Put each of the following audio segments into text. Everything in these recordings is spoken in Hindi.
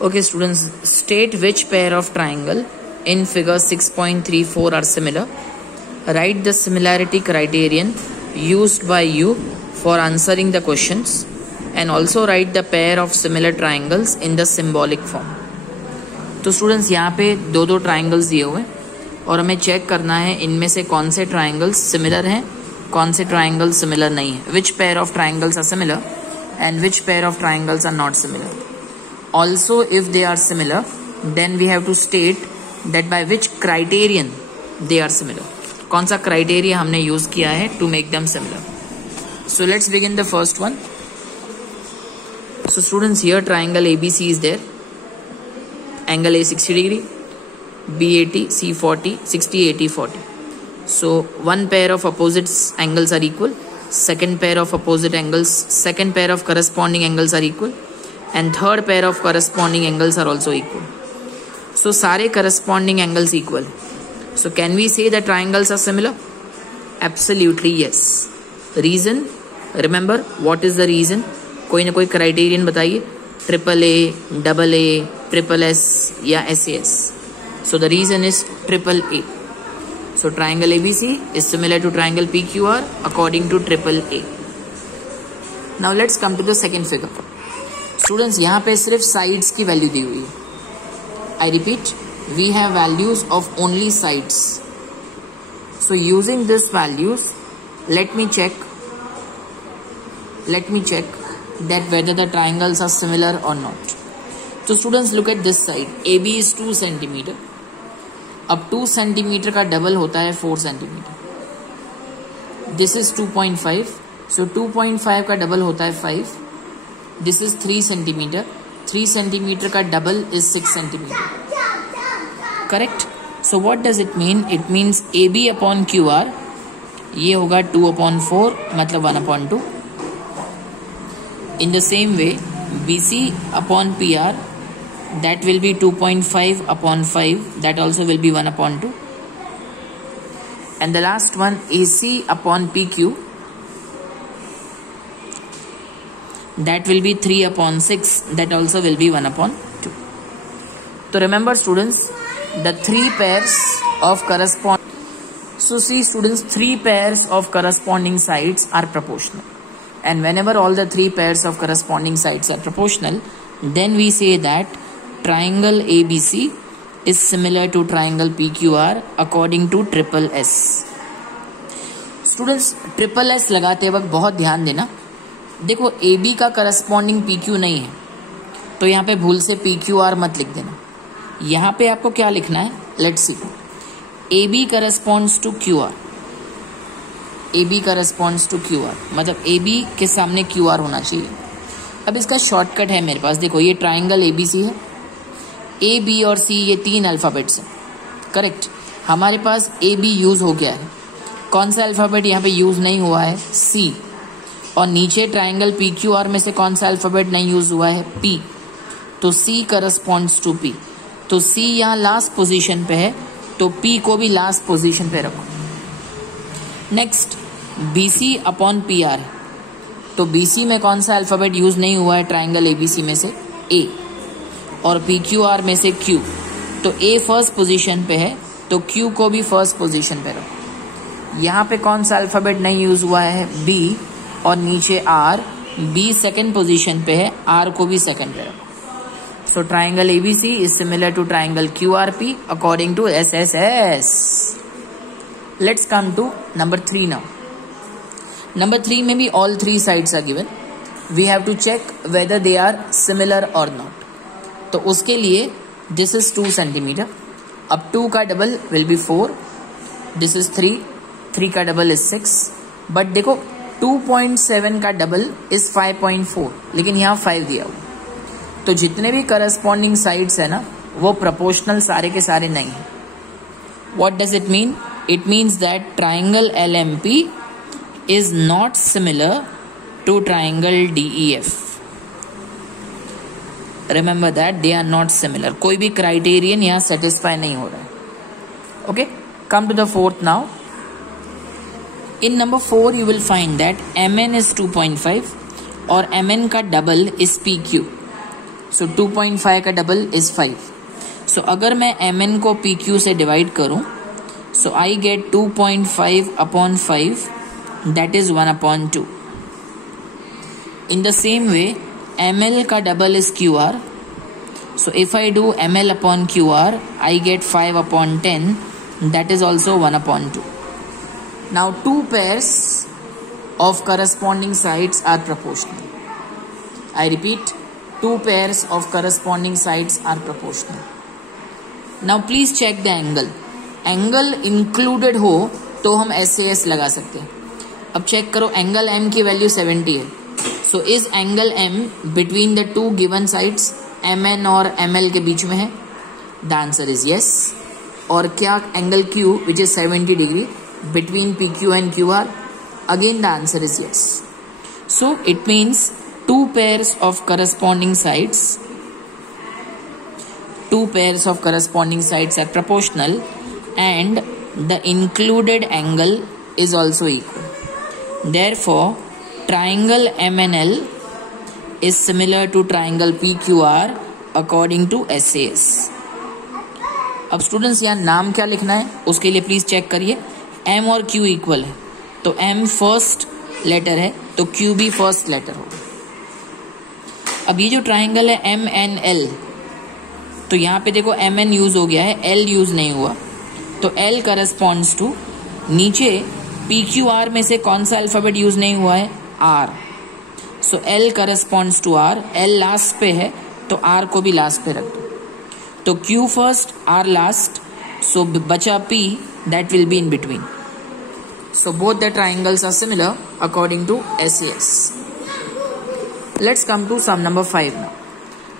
Okay students, state which pair of triangle in figure 6.34 are similar. Write the similarity criterion used by you for answering the questions and also write the pair of similar triangles in the symbolic form. तो स्टूडेंट्स यहाँ पे दो दो ट्राइंगल्स दिए हुए हैं और हमें चेक करना है इनमें से कौन से ट्राइंगल्स सिमिलर हैं, कौन से ट्राइंगल्स सिमिलर नहीं है. Which pair of triangles are similar and which pair of triangles are not similar. Also, if they are similar, then we have to state that by which criterion they are similar. कौन सा criteria हमने use किया है to make them similar. So let's begin the first one. So students, here triangle ABC is there. Angle A 60 degree, B 80, C 40, 60, 80, 40. So one pair of opposite angles are equal. Second pair of opposite angles, second pair of corresponding angles are equal, and third pair of corresponding angles are also equal. So सारे corresponding angles equal. So can we say the triangles are similar? Absolutely yes. Reason? Remember what is the reason? कोई ना कोई criterion बताइए. Triple A, double A, triple S या SAS. So the reason is triple A. So triangle ABC is similar to triangle PQR according to triple A. Now let's come to the second figure. Students, यहाँ पे सिर्फ sides की value दी हुई है. I repeat, we have values of only sides. So using these values, let me check that whether the triangles are similar or not. So students, look at this side. AB is 2 centimeter. अब 2 सेंटीमीटर का डबल होता है 4 सेंटीमीटर. This is 2.5. सो 2.5 का डबल होता है 5. This is 3 centimetre. 3 सेंटीमीटर का double is 6 centimetre. Correct. So what does it mean? It means AB upon QR ये होगा 2/4 मतलब 1/2. In the same way BC upon PR that will be 2.5 upon 5, that also will be 1/2. And the last one AC upon PQ, that will be 3/6, that also will be 1/2. So remember students, the 3 pairs of so see students, 3 pairs of corresponding sides are proportional, and whenever all the 3 pairs of corresponding sides are proportional, then we say that triangle ABC is similar to triangle PQR according to triple S. Students, triple S लगाते वक्त बहुत ध्यान देना. देखो AB का करस्पॉन्डिंग PQ नहीं है तो यहाँ पे भूल से PQR मत लिख देना. यहाँ पे आपको क्या लिखना है? Let's see. AB corresponds to QR. AB corresponds to QR मतलब AB के सामने QR होना चाहिए. अब इसका शॉर्टकट है मेरे पास. देखो ये ट्राइंगल ABC है. A, B और C ये 3 अल्फ़ाबेट्स हैं. करेक्ट. हमारे पास A, B यूज़ हो गया है. कौन सा अल्फ़ाबेट यहाँ पे यूज़ नहीं हुआ है? C. और नीचे ट्राइंगल PQR में से कौन सा अल्फ़ाबेट नहीं यूज़ हुआ है? P. तो C करस्पॉन्ड्स टू P. तो C यहाँ लास्ट पोजीशन पे है तो P को भी लास्ट पोजीशन पे रखो. नेक्स्ट BC अपॉन PR है तो BC में कौन सा अल्फ़ाबेट यूज़ नहीं हुआ है ट्राइंगल ABC में से? A. और PQR में से Q. तो A फर्स्ट पोजीशन पे है तो Q को भी फर्स्ट पोजीशन पे रखो. यहाँ पे कौन सा अल्फ़ाबेट नहीं यूज हुआ है? B. और नीचे R. B सेकंड पोजीशन पे है, R को भी सेकंड पे रखो. So triangle ABC is similar to triangle QRP according to SSS. Let's come to number 3 now. Number 3 में भी all 3 sides are given. We have to check whether they are similar और नॉट. तो उसके लिए दिस इज 2 सेंटीमीटर. अब 2 का double will be 4. This is 3. 3 का डबल इज 6. बट देखो 2.7 का डबल इज 5.4 लेकिन यहाँ 5 दिया हुआ. तो जितने भी करस्पॉन्डिंग साइड्स है ना वो प्रोपोर्शनल सारे के सारे नहीं है. What does it mean? It means that triangle LMP is not similar to triangle DEF. Remember that they are not similar. कोई भी क्राइटेरियन यहाँ सेटिस्फाई नहीं हो रहा है. Okay, come to the fourth now. In number 4 you will find that MN is 2.5 और MN का डबल is PQ. सो 2.5 का डबल इज 5. सो अगर मैं mn को pq से डिवाइड करूं, so I get 2.5 upon 5, that is 1/2. In the same way ml का double is qr. So if I do ml upon qr, I get 5/10, that is also 1/2. Now two pairs of corresponding sides are proportional. I repeat, two pairs of corresponding sides are proportional. Now please check the angle. Angle included हो तो हम SAS लगा सकते हैं. अब चेक करो, एंगल M की वैल्यू 70 है. So is angle M between the two given sides? mn और ml के बीच में है? The answer is yes. और क्या angle Q which is 70 degree between PQ and QR? Again the answer is yes. So it means two pairs of corresponding sides are proportional and the included angle is also equal. Therefore triangle MNL is similar to triangle PQR according to SAS. अब स्टूडेंट्स यहाँ नाम क्या लिखना है उसके लिए प्लीज चेक करिए. M और Q इक्वल है तो M फर्स्ट लेटर है तो Q भी फर्स्ट लेटर होगा. अब ये जो ट्राइंगल है MNL, तो यहाँ पे देखो MN यूज हो गया है, L यूज नहीं हुआ, तो L करस्पॉन्ड्स टू, नीचे PQR में से कौन सा अल्फाबेट यूज नहीं हुआ है? R. So L corresponds to R. L last पे है तो R को भी लास्ट पे रख दो. तो Q first, R last, so बचा P, that will be in between. So both the triangles are similar according to SAS. Let's come to sum number 5 now.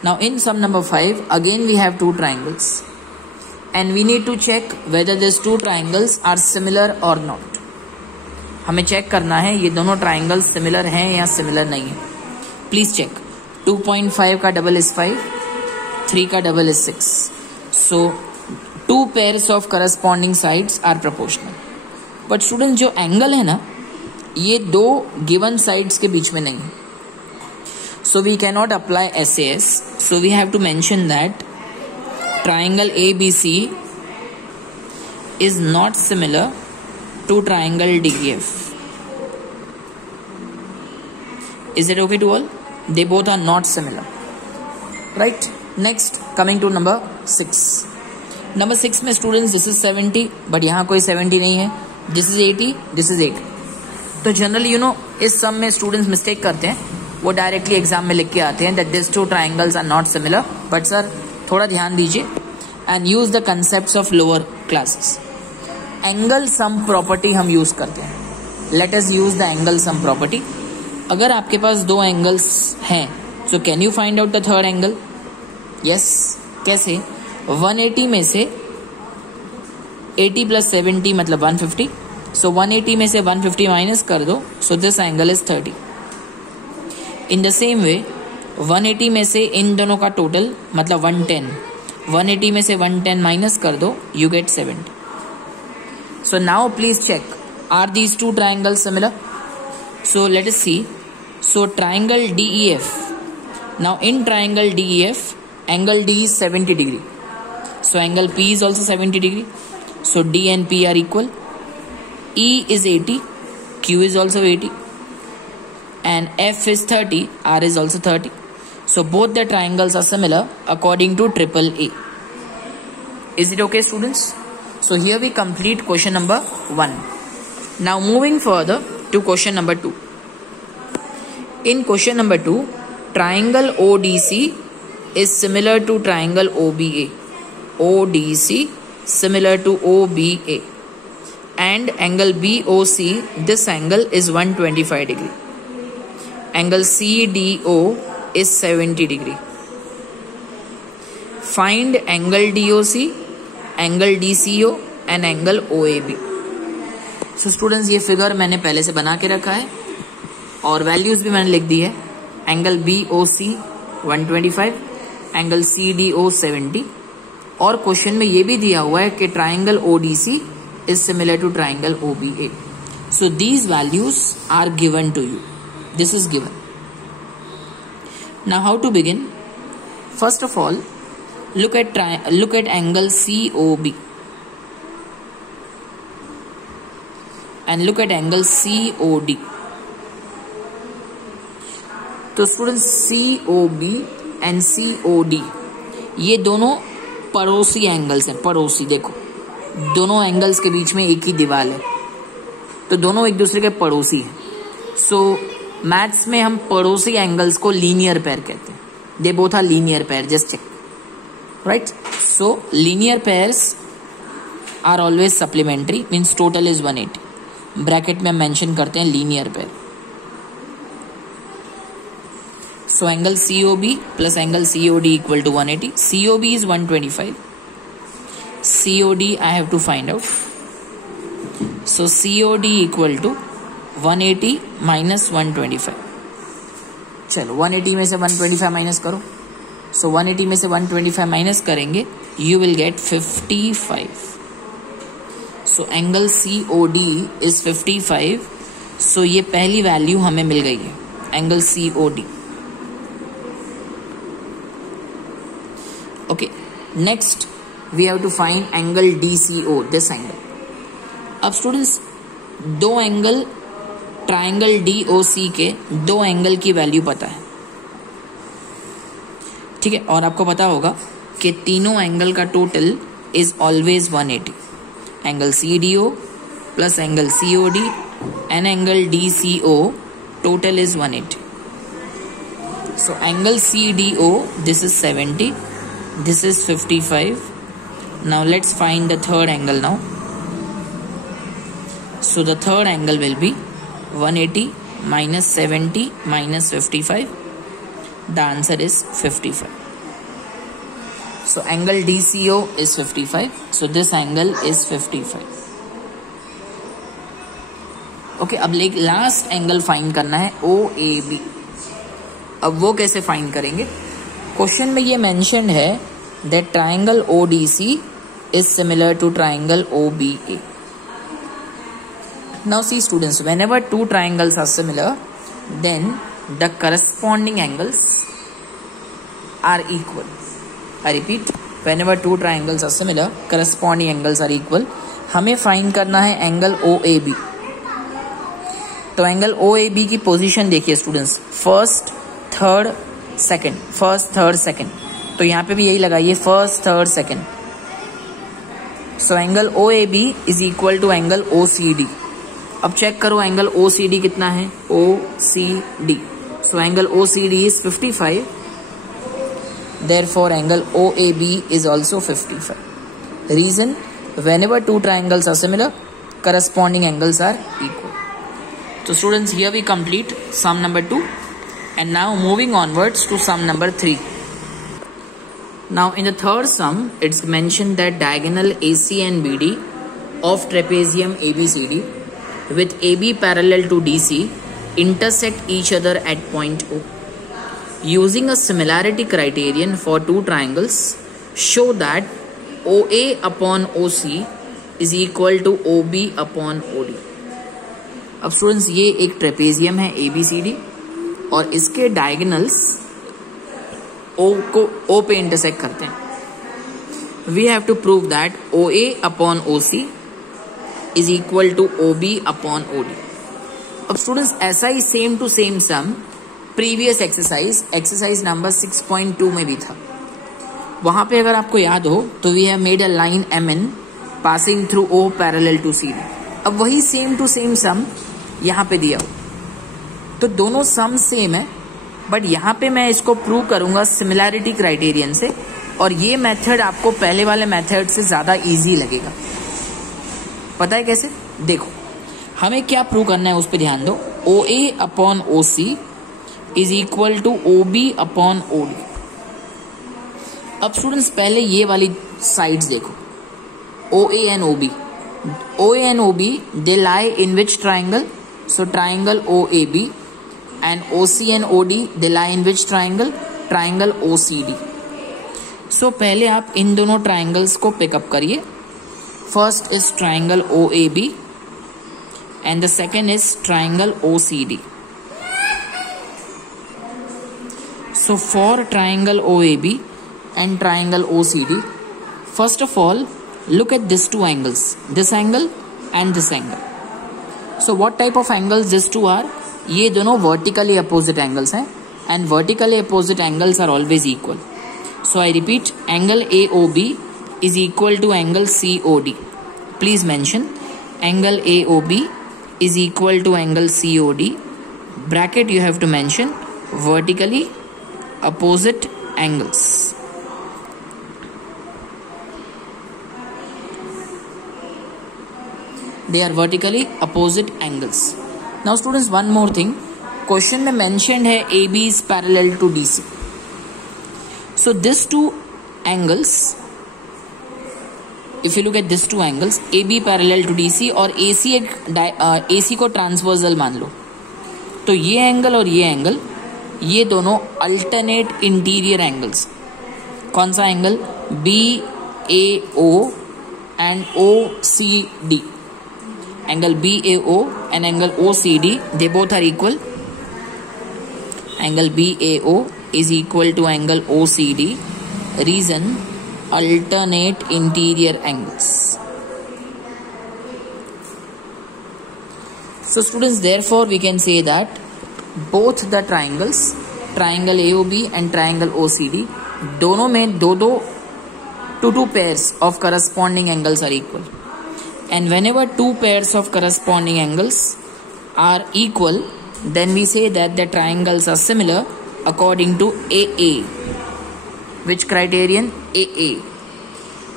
Now in sum number 5 again we have two triangles and we need to check whether these two triangles are similar or not. हमें चेक करना है ये दोनों ट्राइंगल्स सिमिलर हैं या सिमिलर नहीं है. Please check. 2.5 का डबल इज 5, 3 का double is 6. So two pairs of corresponding sides are proportional. But student जो एंगल है ना ये दो गिवन साइड्स के बीच में नहीं है. So we cannot apply SAS. So we have to mention that triangle ABC is not similar to triangle DEF. Is it okay to all? They both are not similar. Right? Next, coming to number 6. Number 6 में students this is 70, but यहाँ कोई 70 नहीं है. This is 80, this is 80. तो जनरली इस सम में स्टूडेंट्स मिस्टेक करते हैं, वो डायरेक्टली एग्जाम में लिख के आते हैं that this two triangles are not similar. But sir थोड़ा ध्यान दीजिए and use the concepts of lower classes. Angle sum property हम यूज करते हैं. Let us use the angle sum property. अगर आपके पास दो एंगल्स हैं so can you find out the third angle? Yes. कैसे? 180 में से 80 प्लस 70 मतलब 150. सो 180 में से 150 माइनस कर दो, so this angle is 30. In the same वे 180 में से इन दोनों का टोटल मतलब 110. 180 में से 110 माइनस कर दो, you get 70. So now please check, are these two triangles similar? So let us see. So triangle DEF. Now in triangle DEF angle D is 70 degree. So angle P is also 70 degree. So D and P are equal. E is 80, Q is also 80. And F is 30, R is also 30. So both the triangles are similar according to AAA. Is it okay, students? So here we complete question number 1. Now moving further to question number 2. In question number 2, triangle ODC is similar to triangle OBA. ODC similar to OBA. And angle BOC, this angle is 125 degree. Angle CDO is 70 degree. Find angle DOC, angle DCO and angle OAB. So students ये फिगर मैंने पहले से बना के रखा है और वैल्यूज भी मैंने लिख दी है. एंगल BOC 125, एंगल CDO 70 और क्वेश्चन में ये भी दिया हुआ है कि triangle ODC is similar to triangle OBA. So these values are given to you. This is given. Now how to begin? First of all, look at angle COB and look at angle COD. तो स्टूडेंट COB एंड COD ये दोनों पड़ोसी एंगल्स हैं। पड़ोसी, देखो दोनों एंगल्स के बीच में एक ही दीवार है, तो दोनों एक दूसरे के पड़ोसी हैं। सो मैथ्स में हम पड़ोसी एंगल्स को लीनियर पेयर कहते हैं। They both are linear pair, just check, right. So linear pairs are always supplementary, means total is 180। Bracket में हम मेंशन करते हैं linear pair. So angle COB plus angle COD equal to 180. COB is 125. COD I have to find out. So COD equal to 180 minus 125. चलो 180 में से 125 माइनस करो। So 180 में से 125 माइनस करेंगे, you will get 55. So angle COD is 55. So ये पहली वैल्यू हमें मिल गई है, angle COD। Okay, next we have to find angle DCO, this angle. अब स्टूडेंट्स दो एंगल ट्राइंगल DOC के दो एंगल की वैल्यू पता है, ठीक है, और आपको पता होगा कि तीनों एंगल का total is always 180. Angle CDO plus angle COD and angle DCO total is 180. So angle CDO this is 70. This is 55. Now let's find the third angle now. So the third angle will be 180 minus 70 minus 55. The answer is 55. So angle DCO is 55. So this angle is 55. Okay, अब लास्ट एंगल फाइंड करना है OAB. अब वो कैसे फाइंड करेंगे? क्वेश्चन में ये मेंशन्ड है that triangle ODC is similar to triangle OBA. Now see students, whenever two triangles are similar, then the corresponding angles are equal. I repeat, whenever two triangles are similar, corresponding angles are equal. हमें फाइंड करना है एंगल OAB. तो एंगल OAB की पोजीशन देखिए स्टूडेंट्स, फर्स्ट थर्ड सेकंड, तो यहाँ पे भी यही लगाइए, first third second. So angle OAB is equal to angle OCD. अब चेक करो एंगल OCD कितना है, OCD. So angle OCD is 55. Therefore angle OAB is also 55. Reason, whenever two triangles are similar, corresponding angles are equal. So students, here we complete sum number 2, and now moving onwards to sum number 3. Now in the third sum, it's mentioned that diagonal AC and BD of trapezium ABCD with AB parallel to DC intersect each other at point O. Using a similarity criterion for two triangles, show that OA upon OC is equal to OB upon OD. अब स्टूडेंट्स ये एक ट्रेपेजियम है ABCD और इसके डायगोनल्स O पे इंटरसेक्ट करते हैं. We have to prove that OA upon OC is equal to OB upon OD. अब स्टूडेंट्स ऐसा ही same to same some previous exercise number 6.2 में भी था. वहां पे अगर आपको याद हो तो we have made a line MN passing through O parallel to CD. अब वही सेम टू सेम सम यहाँ पे दिया हो, तो दोनों सम सेम है, बट यहाँ पे मैं इसको प्रूव करूंगा सिमिलैरिटी क्राइटेरियन से, और ये मेथड आपको पहले वाले मेथड से ज्यादा इजी लगेगा. पता है कैसे? देखो हमें क्या प्रूव करना है उस पर ध्यान दो. OA upon OC is equal to OB upon OD. अब स्टूडेंट्स पहले ये वाली साइड्स देखो, OA and OB. OA and OB they lie in which triangle? So triangle OAB. And OC and OD they lie in which triangle? Triangle OCD. So पहले आप इन दोनों ट्राइंगल्स को पिकअप करिए. First is triangle OAB and the second is triangle OCD. So for triangle OAB and triangle OCD, first of all, look at these two angles, this angle and this angle. So what type of angles these two are? ये दोनों vertically opposite angles हैं, and vertically opposite angles are always equal. So I repeat, angle AOB is equal to angle COD. Please mention angle AOB is equal to angle COD. Bracket you have to mention vertically opposite angles. They are vertically opposite angles. Now students, one more thing, question में mentioned है AB is parallel to DC. So these two angles, if you look at these two angles, AB parallel to DC और AC को ट्रांसवर्सल मान लो, तो ये एंगल और ये एंगल, ये दोनों अल्टरनेट इंटीरियर एंगल्स. कौन सा angle? BAO and OCD. Angle BAO and angle OCD, they both are equal. Angle BAO is equal to angle OCD. Reason, alternate interior angles. So students, therefore we can say that both the triangles, triangle AOB and triangle OCD, दोनों में two pairs of corresponding angles are equal. And whenever two pairs of corresponding angles are equal, then we say that the triangles are similar according to AA. Which criterion? AA.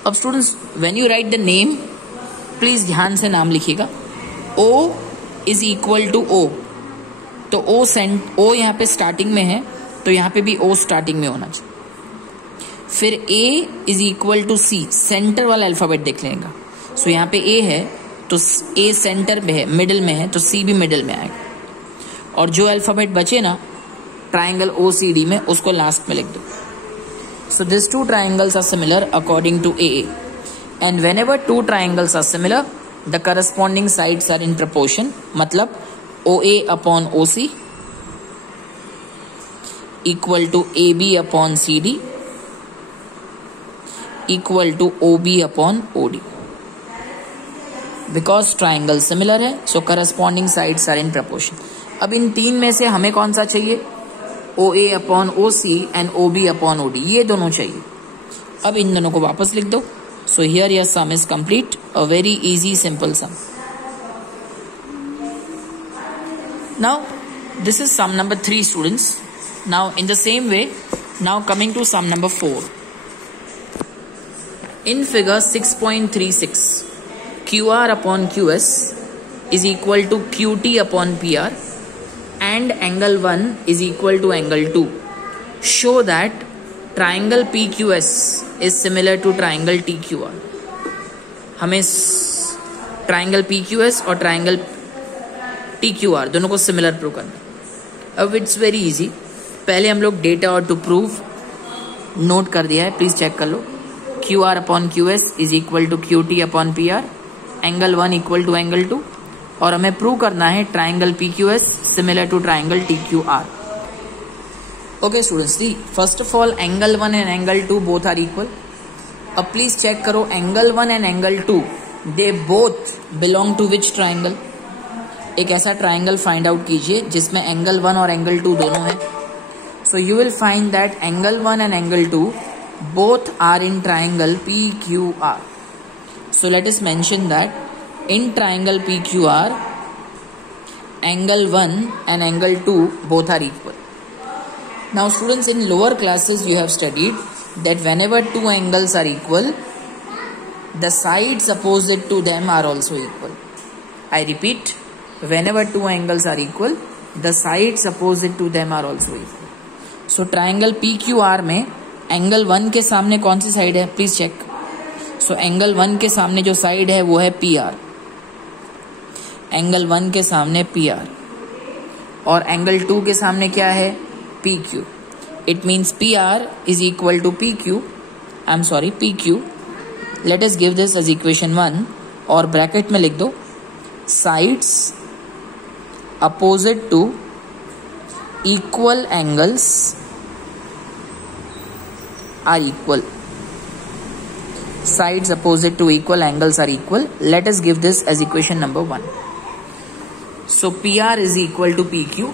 अब students, when you write the name, please ध्यान से नाम लिखिएगा. O is equal to O. तो O यहाँ पे स्टार्टिंग में है, तो यहाँ पे भी O स्टार्टिंग में होना चाहिए. फिर A is equal to C, centre वाला अल्फाबेट देख लेगा. सो यहाँ पे A है तो A सेंटर में है, मिडिल में है, तो C भी मिडिल में आएगा. और जो अल्फाबेट बचे ना ट्राइंगल OCD में, उसको लास्ट में लिख दो. So this two triangles are similar according to AA. And whenever two triangles are similar, the corresponding sides are in proportion. मतलब OA upon OC equal to AB upon CD equal to OB upon OD. Because triangle similar है, so corresponding sides are in proportion. अब इन तीन में से हमें कौन सा चाहिए? OA upon OC and OB upon OD, ये दोनों चाहिए. अब इन दोनों को वापस लिख दो. So here your some is complete. A very easy simple some. Now this is sum number 3 students. Now in the same way, now coming to sum number 4. In figure 6.36, QR upon QS is equal to QT upon PR and angle 1 is equal to angle 2. Show that triangle PQS is similar to triangle TQR. हमें triangle PQS और triangle TQR दोनों को सिमिलर प्रूव करना. अब इट्स वेरी इजी. पहले हम लोग डेटा और टू प्रूव नोट कर दिया है, प्लीज चेक कर लो. QR upon QS is equal to QT upon PR, angle 1 equal to angle 2, और हमें प्रूव करना है triangle PQS similar to triangle TQR. Okay students, see first of all angle 1 and angle 2 both are equal. अब प्लीज चेक करो, angle 1 and angle 2 they both belong to which triangle. एक ऐसा ट्राइंगल फाइंड आउट कीजिए जिसमें एंगल 1 और एंगल 2 दोनों है. So you will find that angle 1 and angle 2 both are in triangle PQR. So let us mention that in triangle PQR, angle 1 and angle 2 both are equal. Now students, in lower classes you have studied that whenever two angles are equal, the sides opposite to them are also equal. I repeat, whenever two angles are equal, the sides opposite to them are also equal. So triangle PQR में एंगल 1 के सामने कौन सी साइड है? Please check. सो एंगल 1 के सामने जो साइड है वो है PR. एंगल 1 के सामने PR और एंगल 2 के सामने क्या है? PQ. It means PR is equal to PQ. I am sorry, PQ. Let us give this as equation 1 और ब्रैकेट में लिख दो sides opposite to equal angles are equal. Sides opposite to equal angles are equal. Let us give this as equation number 1. So PR is equal to PQ.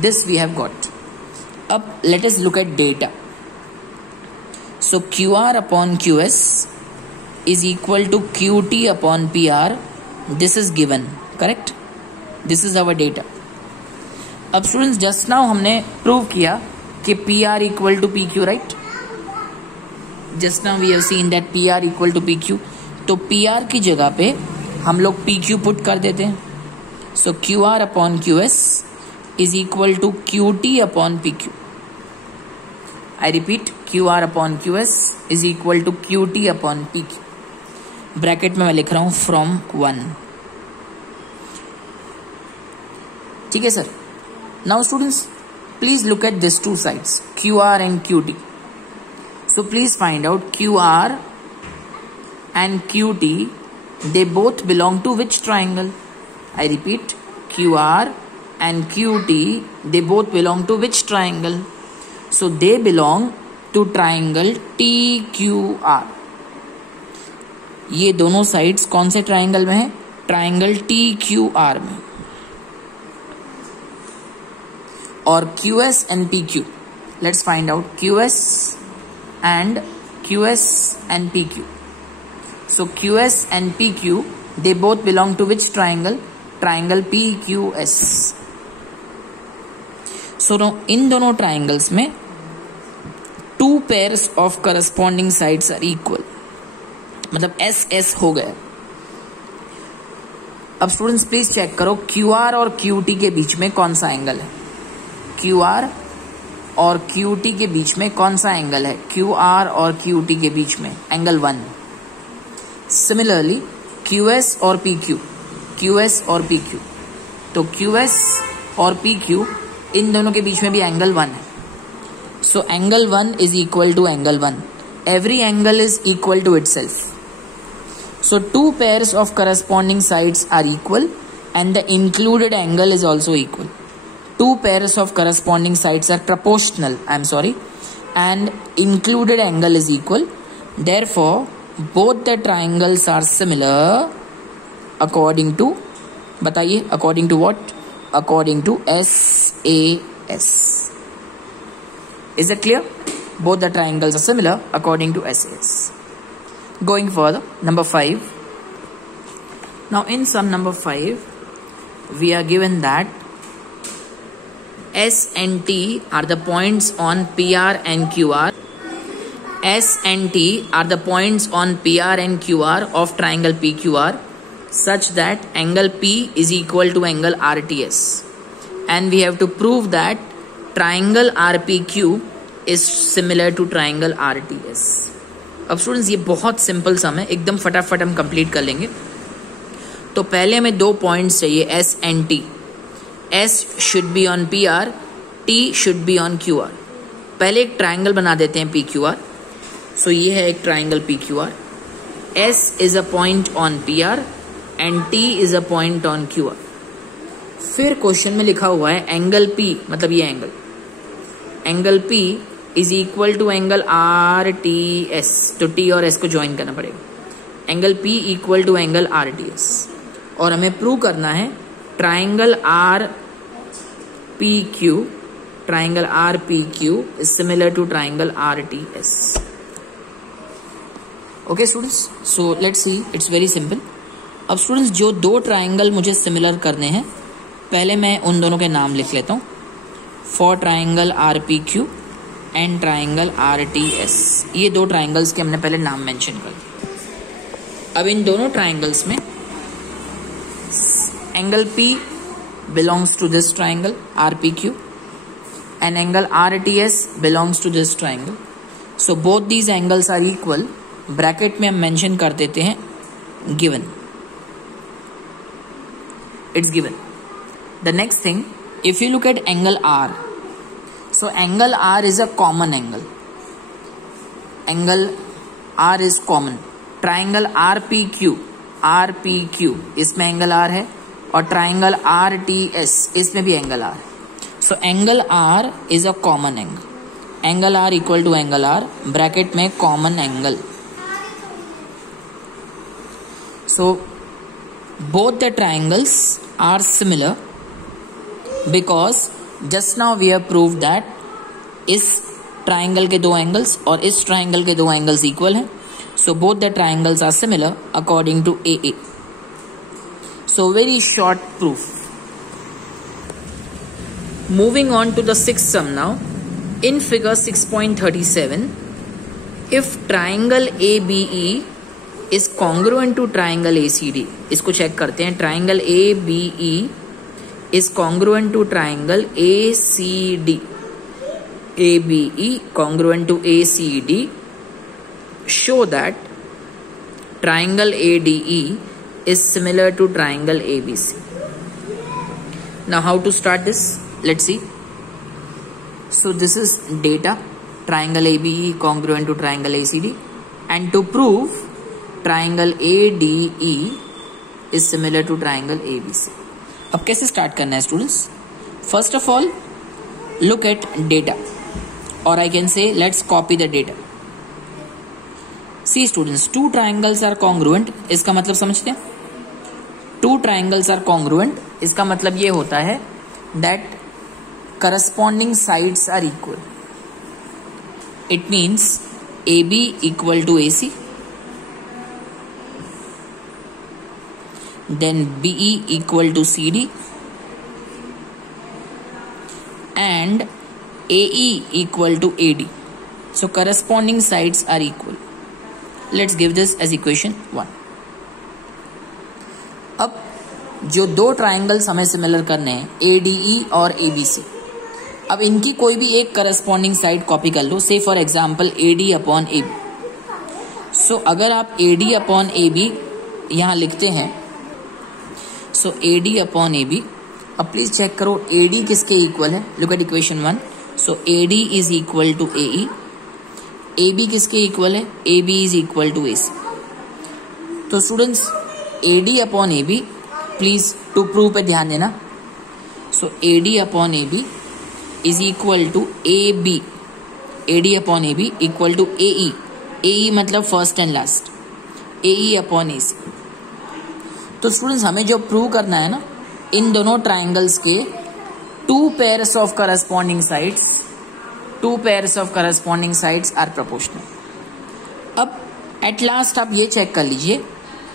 This we have got. Up, let us look at data. So QR upon QS is equal to QT upon PR. This is given, correct? This is our data. अब स्टूडेंट्स जस्ट नाउ हमने प्रूव किया कि PR equal to PQ, right? Just now we have seen that PR equal to PQ. तो PR की जगह पे हम लोग PQ पुट कर देते हैं. So QR upon QS is equal to QT upon PQ. I repeat, QR upon QS is equal to QT upon PQ. Bracket में मैं लिख रहा हूं फ्रॉम 1. ठीक है sir. Now students, please look at these two sides, QR and QT. So please find out QR and QT, they both belong to which triangle? I repeat, QR and QT, they both belong to which triangle? So they belong to triangle TQR. ये दोनों साइड्स कौन से ट्राइंगल में है? ट्राइंगल TQR में. और QS and PQ, let's find out QS and PQ. So QS and PQ, they both belong to which triangle? Triangle PQS. So now इन दोनों triangles में two pairs of corresponding sides are equal. मतलब SS हो गया. अब स्टूडेंट्स प्लीज चेक करो QR और QT के बीच में कौन सा एंगल है? QR और QT के बीच में कौन सा एंगल है? QR और QT के बीच में एंगल 1. सिमिलरली QS और PQ, तो QS और PQ इन दोनों के बीच में भी एंगल 1 है. So angle 1 is equal to angle 1. Every angle is equal to itself. So two pairs of corresponding sides are equal and the included angle is also equal. Two pairs of corresponding sides are proportional, and included angle is equal. Therefore, both the triangles are similar according to, बताइए, according to what? According to SAS. Is it clear? Both the triangles are similar according to SAS. Going further, number 5. Now in sum number 5, we are given that S and T are the points on PR and QR. S and T are the points on PR and QR of triangle PQR such that angle P is equal to angle RTS. And we have to prove that triangle RPQ is similar to triangle RTS. अब स्टूडेंट्स ये बहुत सिंपल सम है, एकदम फटाफट हम कंप्लीट कर लेंगे. तो पहले हमें दो पॉइंट्स चाहिए S and T. S should be on PR, T should be on QR. पहले एक ट्राइंगल बना देते हैं PQR. सो ये है एक triangle PQR. S is a point on PR and T is a point on QR. फिर क्वेश्चन में लिखा हुआ है एंगल P, मतलब ये angle P is equal to angle RTS. तो T और S को ज्वाइन करना पड़ेगा. Angle P equal to angle RTS. और हमें प्रूव करना है triangle RPQ is similar to triangle RTS. Okay students, so let's see, it's very simple. अब students जो दो ट्राइंगल मुझे सिमिलर करने हैं, पहले मैं उन दोनों के नाम लिख लेता हूँ. For triangle RPQ and triangle RTS. ये दो ट्राइंगल्स के हमने पहले नाम मेंशन कर दिए. अब इन दोनों ट्राइंगल्स में angle P belongs to this triangle RPQ and angle RTS belongs to this triangle. So both these angles are equal. Bracket में हम मेंशन कर देते हैं given. It's given. The next thing, if you look at angle R, so angle R is a common angle. Angle R is common. Triangle RPQ इसमें एंगल R है और ट्राइंगल RTS इसमें भी angle R. So angle R is a common angle. Angle R equal to angle R, bracket में common angle. So both the triangles are similar because just now we have proved that इस ट्राइंगल के दो एंगल्स और इस ट्राइंगल के दो एंगल्स इक्वल हैं. So both the triangles are similar according to AA. So very short proof. Moving on to the sixth sum now. In figure 6.37, if triangle ABE is congruent to triangle ACD, इसको चेक करते हैं. Triangle ABE is congruent to triangle ACD. ABE congruent to ACD. Show that triangle ADE is similar to triangle ABC. Now how to start this? Let's see. So this is data, triangle ABE congruent to triangle ACD, and to prove triangle ADE is similar to triangle ABC. अब कैसे स्टार्ट करना है students? First of all look at data, और I can say let's copy the data. See students, two triangles are congruent. इसका मतलब समझते हैं? टू ट्राइंगल्स आर कॉन्ग्रुएंट, इसका मतलब ये होता है that corresponding sides are equal. It means AB equal to AC, then BE equal to CD, and AE equal to AD. So corresponding sides are equal. Let's give this as equation 1. अब जो दो ट्राइंगल्स हमें सिमिलर करने हैं, ADE और ABC, अब इनकी कोई भी एक करस्पॉन्डिंग साइड कॉपी कर लो. Say for example AD upon AB. So अगर आप AD अपॉन AB यहां लिखते हैं, सो AD अपॉन AB, अब प्लीज चेक करो AD किसके इक्वल है. Look at equation 1. So AD is equal to AE. AB किसके इक्वल है? AB is equal to AC. तो students AD upon AB, please to prove पे ध्यान देना. सो AD upon AB is equal to AB. AD upon AB equal to AE. AE मतलब first and last. AE upon AC. तो स्टूडेंट्स हमें जो प्रूव करना है ना, इन दोनों ट्राइंगल्स के two pairs of corresponding sides are proportional. अब एट लास्ट आप ये चेक कर लीजिए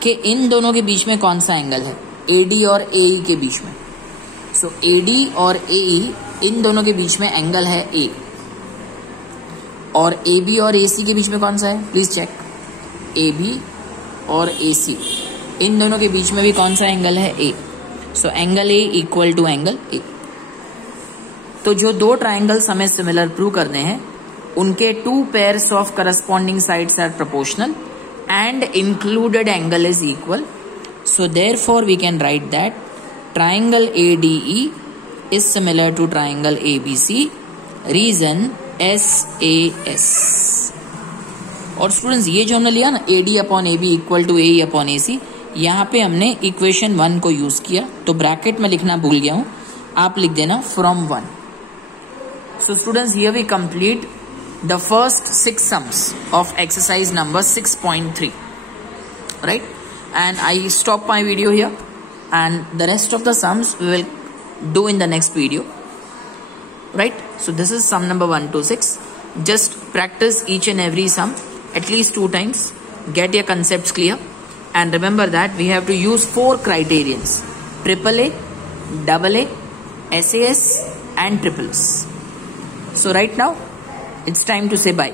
कि इन दोनों के बीच में कौन सा एंगल है, AD और AE के बीच में. सो AD और AE इन दोनों के बीच में एंगल है A, और AB और AC के बीच में कौन सा है? Please check. AB और AC इन दोनों के बीच में भी कौन सा एंगल है? A. So angle A equal to angle A. तो जो दो ट्राइंगल्स हमें सिमिलर प्रूव करने हैं, उनके two pairs of corresponding sides are proportional and included angle is equal. So therefore we can write that triangle ADE is similar to triangle ABC. Reason SAS. और स्टूडेंट्स ये जो हमने लिया ना AD upon AB equal to AE upon AC, यहाँ पे हमने इक्वेशन 1 को यूज किया. तो ब्रैकेट में लिखना भूल गया हूं, आप लिख देना from 1. So students here we complete the first 6 sums of exercise number 6.3. right? And I stop my video here, and the rest of the sums we will do in the next video. Right? So this is sum number 1 to 6. Just practice each and every sum at least 2 times. Get your concepts clear, and remember that we have to use 4 criterions: AAA, AA, SAS and SSS. So right now it's time to say bye.